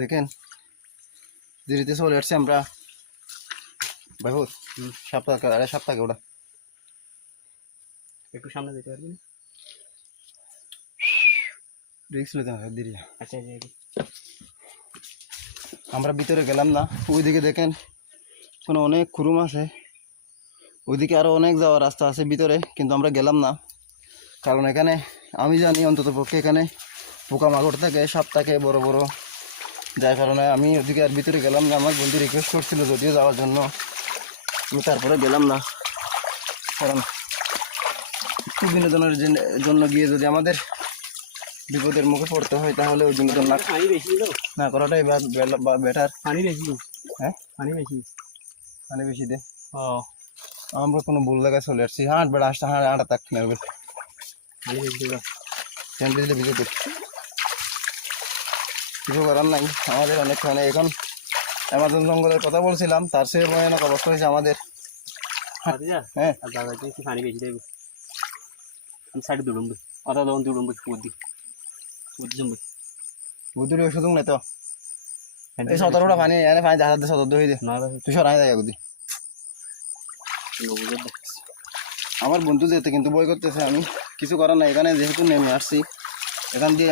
দেখেন দেরিতে চলে আসছি আমরা ভাই বহুত সপ্তাহ ওটা একটু সামনে যেতে পারবি না? রিক্স নিতে হবে দেরি আচ্ছা আমরা ভিতরে গেলাম না। ওইদিকে দেখেন কোনো অনেক খুরুম আছে, ওইদিকে আরও অনেক যাওয়ার রাস্তা আছে ভিতরে, কিন্তু আমরা গেলাম না। কারণ এখানে আমি জানি অন্তত পক্ষে এখানে পোকামাকড় থাকে, সাপ থাকে বড় বড়, যার কারণে আমি ওদিকে আর ভিতরে গেলাম না। আমার বন্ধু রিকোয়েস্ট করছিল যদিও যাওয়ার জন্য, আমি তারপরে গেলাম না। কারণ একটু বিনোদনের জন্য গিয়ে যদি আমাদের বিপদের মুখে পড়তে হয় তাহলে ওই বিনোদন না করাটাই বেটার। পানি বেশি। হ্যাঁ পানি বেশি। পানি বেশি দে। ও আমরা কোনো ভুল জায়গায় চলে আসছি। হাঁট বেড়া আসতে হাঁটা থাক নেবে পানি বেশি দেবো। ফ্যান দিলে ভিজে দিই, কিছু করার নাই আমাদের। অনেক মানে এখন অ্যামাজন জঙ্গলের কথা বলছিলাম, তার চেয়ে ভয়ানক অবস্থা হয়েছে আমাদের। হ্যাঁ পানি বেশি দেবো। আমি সাইডে দুড়ুম্বি অত তখন দুড়ুম্বি বুদ্ধি বুদ্ধি বুদ্ধুর ওষুধ নাই তো এই 17টা পানি এনে পানি দেখা যাচ্ছে 17 হয়ে দে না তুই সরাই দেয় বুদ্ধি। আমার বন্ধু যেতে কিন্তু বই করতেছে, আমি কিছু করার নাই। এখানে যেহেতু নেমে আসছি এখান দিয়ে